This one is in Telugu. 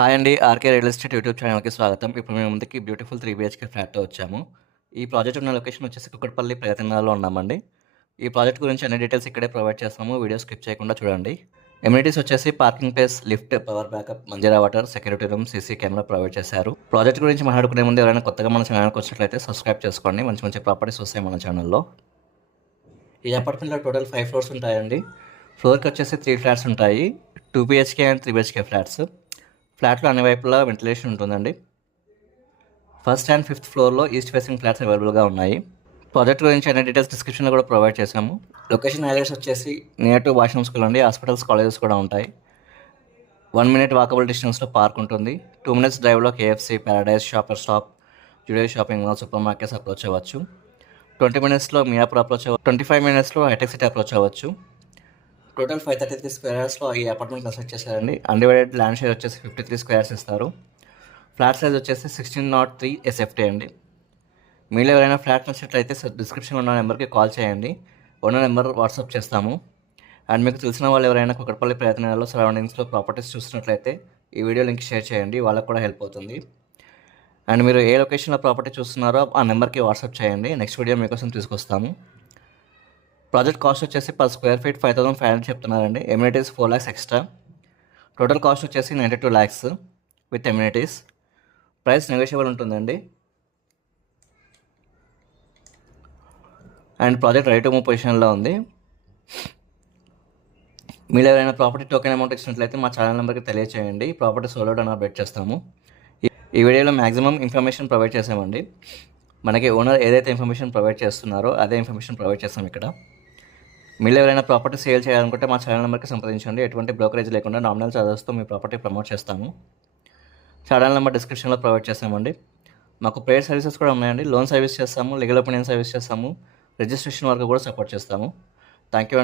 హాయ్ అండి. ఆర్‌కే రియల్ ఎస్టేట్ యూట్యూబ్ ఛానల్‌కి స్వాగతం. ఇప్పుడు మేము ముందుకి బ్యూటిఫుల్ 3 బీహెచ్‌కే ఫ్లాట్‌తో వచ్చాము. ఈ ప్రాజెక్ట్ ఉన్న లొకేషన్ వచ్చేసి కుక్కట్పల్లి ప్రగతి నగర్‌లో ఉన్నామండి. ఈ ప్రాజెక్ట్ గురించి అన్ని డీటెయిల్స్ ఇక్కడే ప్రొవైడ్ చేస్తాము. వీడియో స్కిప్ చేయకుండా చూడండి. ఎమ్యూనిటీస్ వచ్చేసి parking place, lift, power backup, Manjira water, security room, CC camera provide చేశారు. ప్రాజెక్ట్ గురించి మాట్లాడుకునే ముందు ఎవరైనా కొత్తగా మన ఛానల్‌కి వచ్చినట్లయితే సబ్స్క్రైబ్ చేసుకోండి. మంచి మంచి ప్రాపర్టీస్ వస్తాయి మన ఛానల్‌లో. ఈ అపార్ట్మెంట్‌లో టోటల్ 5 ఫ్లోర్స్ ఉంటాయండి. ఫ్లోర్‌కి వచ్చేసి 3 ఫ్లాట్స్ ఉంటాయి. 2 బీహెచ్‌కే అండ్ 3 బీహెచ్‌కే ఫ్లాట్స్. ఫ్లాట్లో అన్ని వైపులా వెంటిలేషన్ ఉంటుందండి. ఫస్ట్ అండ్ 5th ఫ్లోర్లో ఈస్ట్ ఫేసింగ్ ఫ్లాట్స్ అవైలబుల్గా ఉన్నాయి. ప్రాజెక్ట్ గురించి అన్ని డీటెయిల్స్ డిస్క్రిప్షన్లో కూడా ప్రొవైడ్ చేశాము. లొకేషన్ హైలైట్స్ వచ్చేసి నియర్ టు వాష్రూమ్ స్కూల్ అండి, హాస్పిటల్స్, కాలేజెస్ కూడా ఉంటాయి. 1 మినిట్ వాకబుల్ డిస్టెన్స్లో పార్క్ ఉంటుంది. 2 మినిట్స్ డ్రైవ్లో KFC, paradise, shopper stop, Zudio shopping mall, super markets approach అవ్వచ్చు. 20 మినిట్స్లో మియాపూర్ అప్రోచ్ అవ్వచ్చు. 25 మినిట్స్లో హైటెక్ సిటీ అప్రోచ్ అవ్వచ్చు. టోటల్ 533 స్క్వేర్స్లో ఈ అపార్ట్మెంట్ కన్స్ట్రక్ట్ చేశారండి. అన్డివైడెడ్ ల్యాండ్ షేర్ వచ్చేసి 53 స్క్వేర్స్ ఇస్తారు. ఫ్లాట్ సైజ్ వచ్చేసి 1603 ఎస్ఎఫ్టీ అండి. మీలో ఎవరైనా ఫ్లాట్ నచ్చినట్లయితే డిస్క్రిప్షన్లో ఉన్న నెంబర్కి కాల్ చేయండి. ఉన్న నెంబర్ వాట్సాప్ చేస్తాము. అండ్ మీకు తెలిసిన వాళ్ళు ఎవరైనా కుక్కట్పల్లి ప్రగతి నగర్లో సరౌండింగ్స్లో ప్రాపర్టీస్ చూస్తున్నట్లయితే ఈ వీడియో లింక్ షేర్ చేయండి, వాళ్ళకు కూడా హెల్ప్ అవుతుంది. అండ్ మీరు ఏ లొకేషన్లో ప్రాపర్టీ చూస్తున్నారో ఆ నెంబర్కి వాట్సాప్ చేయండి. నెక్స్ట్ వీడియో మీకోసం తీసుకొస్తాము. ప్రాజెక్ట్ కాస్ట్ వచ్చేసి పర్ స్క్వేర్ ఫీట్ 5500 చెప్తున్నారండి. Amenities 4 lakhs extra. Total cost వచ్చేసి 92 lakhs with amenities. Price negotiable ఉంటుందండి. And project ready to move పొజిషన్లో ఉంది. మీరు ఎవరైనా ప్రాపర్టీ టోకెన్ అమౌంట్ ఇచ్చినట్లయితే మా ఛానల్ నెంబర్కి తెలియచేయండి. ప్రాపర్టీ సోల్డ్ అని అప్డేట్ చేస్తాము. ఈ వీడియోలో మ్యాక్సిమం ఇన్ఫర్మేషన్ ప్రొవైడ్ చేసామండి. మనకి ఓనర్ ఏదైతే ఇన్ఫర్మేషన్ ప్రొవైడ్ చేస్తున్నారో అదే ఇన్ఫర్మేషన్ ప్రొవైడ్ చేస్తాం ఇక్కడ. మీరు ఎవరైనా ప్రాపర్టీ సేల్ చేయాలనుకుంటే మా ఛానల్ నెంబర్కి సంప్రదించండి. ఎటువంటి బ్రోకరేజ్ లేకుండా నామినల్ ఛార్జెస్తో మీ ప్రాపర్టీ ప్రమోట్ చేస్తాము. ఛానల్ నెంబర్ డిస్క్రిప్షన్లో ప్రొవైడ్ చేస్తామండి. మాకు ప్రేయర్ సర్వీసెస్ కూడా ఉన్నాయండి. లోన్ సర్వీస్ చేస్తాము, లీగల్ ఒపీనియన్ సర్వీస్ చేస్తాము, రిజిస్ట్రేషన్ వరకు కూడా సపోర్ట్ చేస్తాము. Thank you.